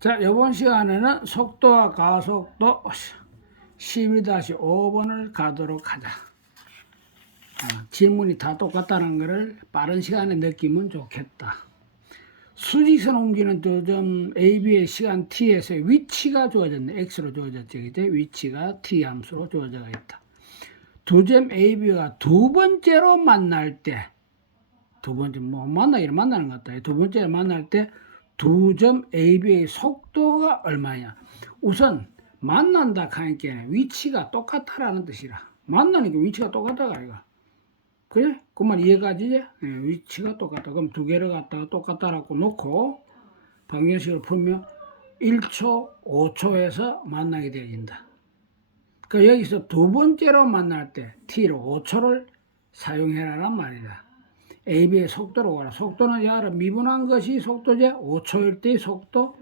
자, 이번 시간에는 속도와 가속도 12-5번을 가도록 하자. 아, 질문이 다 똑같다는 것을 빠른 시간에 느끼면 좋겠다. 수직선 옮기는 두점 AB의 시간 t에서 위치가 주어졌네. x로 주어졌지. 그죠? 위치가 t 함수로 주어져 있다. 두점 AB가 두 번째로 만날 때, 두 번째, 뭐, 만나기를 만나는 것 같다. 두 번째로 만날 때, 두 점 AB의 속도가 얼마냐. 우선, 만난다 하니까 위치가 똑같다라는 뜻이라. 만나니까 위치가 똑같다가, 이거. 그래? 그말 이해가 지지? 예, 위치가 똑같다. 그럼 두 개를 갖다가 똑같다라고 놓고, 방정식을 풀면 1초, 5초에서 만나게 되어진다. 그 여기서 두 번째로 만날 때 t로 5초를 사용해라란 말이다. AB의 속도로 가라. 속도는 야라 미분한 것이 속도제 5초일 때의 속도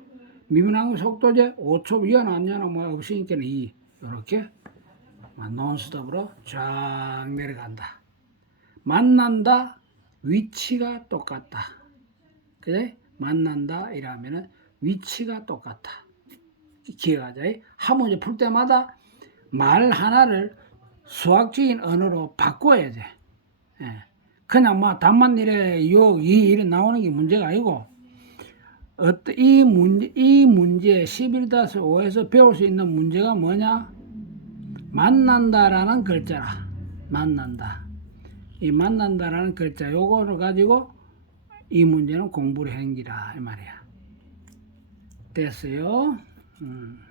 미분한 것 속도제 5초 위안 안냐나 뭐 없으니까 2 이렇게 논스톱으로 쫙 내려간다. 만난다 위치가 똑같다. 그래? 만난다 이러면은 위치가 똑같다. 기억하자. 이제 풀 때마다 말 하나를 수학적인 언어로 바꿔야 돼. 예. 그냥 뭐 답만 이래 요, 이, 이래 나오는 게 문제가 아니고, 어떤 이 문제, 이 문제 11-5에서 배울 수 있는 문제가 뭐냐? 만난다라는 글자라. 만난다. 이 만난다라는 글자, 요거를 가지고 이 문제는 공부를 행기라. 이 말이야. 됐어요? 음.